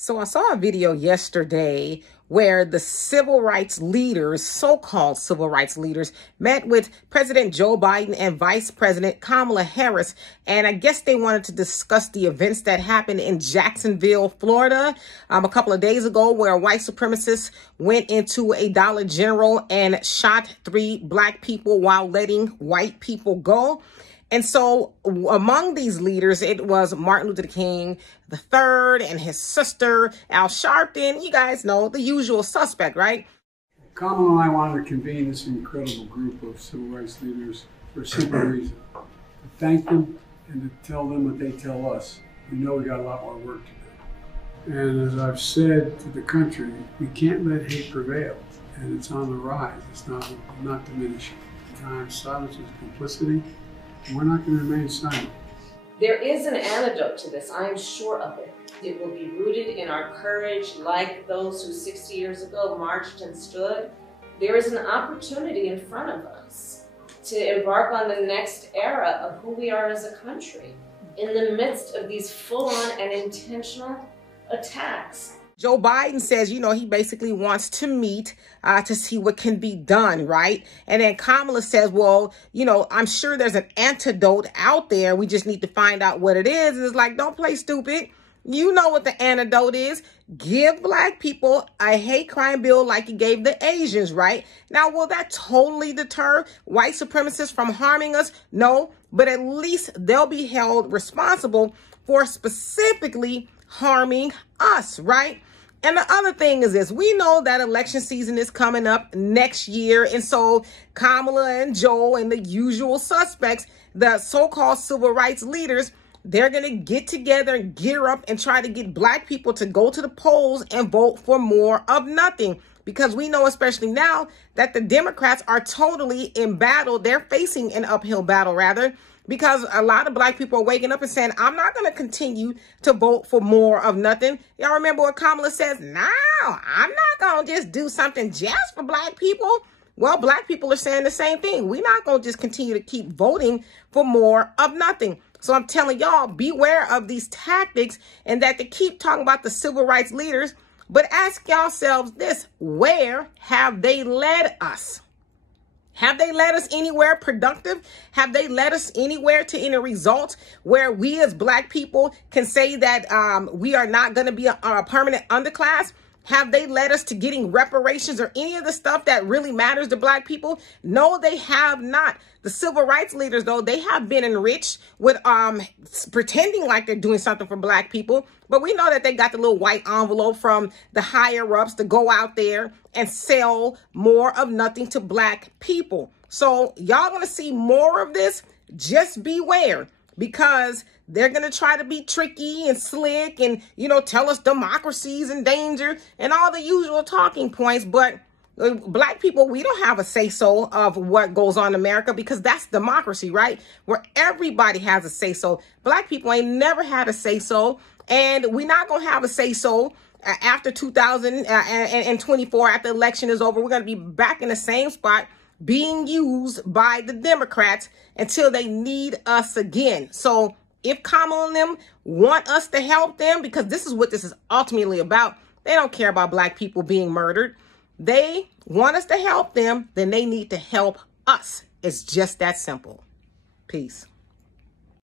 So I saw a video yesterday where the civil rights leaders, so-called civil rights leaders, met with President Joe Biden and Vice President Kamala Harris. And I guess they wanted to discuss the events that happened in Jacksonville, Florida, a couple of days ago, where white supremacists went into a Dollar General and shot 3 black people while letting white people go. And so among these leaders, it was Martin Luther King III and his sister, Al Sharpton. You guys know, the usual suspect, right? Kamala and I wanted to convene this incredible group of civil rights leaders for a simple reason. To thank them and to tell them what they tell us. We know we got a lot more work to do. And as I've said to the country, we can't let hate prevail. And it's on the rise. It's not diminishing. At times, silence is complicity. We're not going to remain silent. There is an antidote to this. I am sure of it. It will be rooted in our courage, like those who 60 years ago marched and stood. There is an opportunity in front of us to embark on the next era of who we are as a country in the midst of these full-on and intentional attacks. Joe Biden says, he basically wants to meet to see what can be done, right? And then Kamala says, well, I'm sure there's an antidote out there. We just need to find out what it is. And it's like, don't play stupid. You know what the antidote is. Give black people a hate crime bill like you gave the Asians, right? Now, will that totally deter white supremacists from harming us? No, but at least they'll be held responsible for specifically harming us, right? And the other thing is this, we know that election season is coming up next year. And so Kamala and Joe and the usual suspects, the so-called civil rights leaders, they're going to get together and gear up and try to get black people to go to the polls and vote for more of nothing. Because we know, especially now, that the Democrats are totally in battle. They're facing an uphill battle, rather, because a lot of black people are waking up and saying, I'm not going to continue to vote for more of nothing. Y'all remember what Kamala says? No, I'm not going to just do something just for black people. Well, black people are saying the same thing. We're not going to just continue to keep voting for more of nothing. So I'm telling y'all, beware of these tactics and that they keep talking about the civil rights leaders. But ask yourselves this, where have they led us? Have they led us anywhere productive? Have they led us anywhere to any results where we as black people can say that we are not going to be a permanent underclass? Have they led us to getting reparations or any of the stuff that really matters to black people? No, they have not. The civil rights leaders, though, they have been enriched with pretending like they're doing something for black people. But we know that they got the little white envelope from the higher ups to go out there and sell more of nothing to black people. So y'all going to see more of this? Just beware, because they're going to try to be tricky and slick and, tell us democracy's in danger and all the usual talking points. But black people, we don't have a say-so of what goes on in America, because that's democracy, right? Where everybody has a say-so. Black people ain't never had a say-so, and we're not going to have a say-so after 2024, after the election is over. We're going to be back in the same spot, being used by the Democrats until they need us again. So if Kamala and them want us to help them, because this is what this is ultimately about, they don't care about black people being murdered. They want us to help them, then they need to help us. It's just that simple. Peace.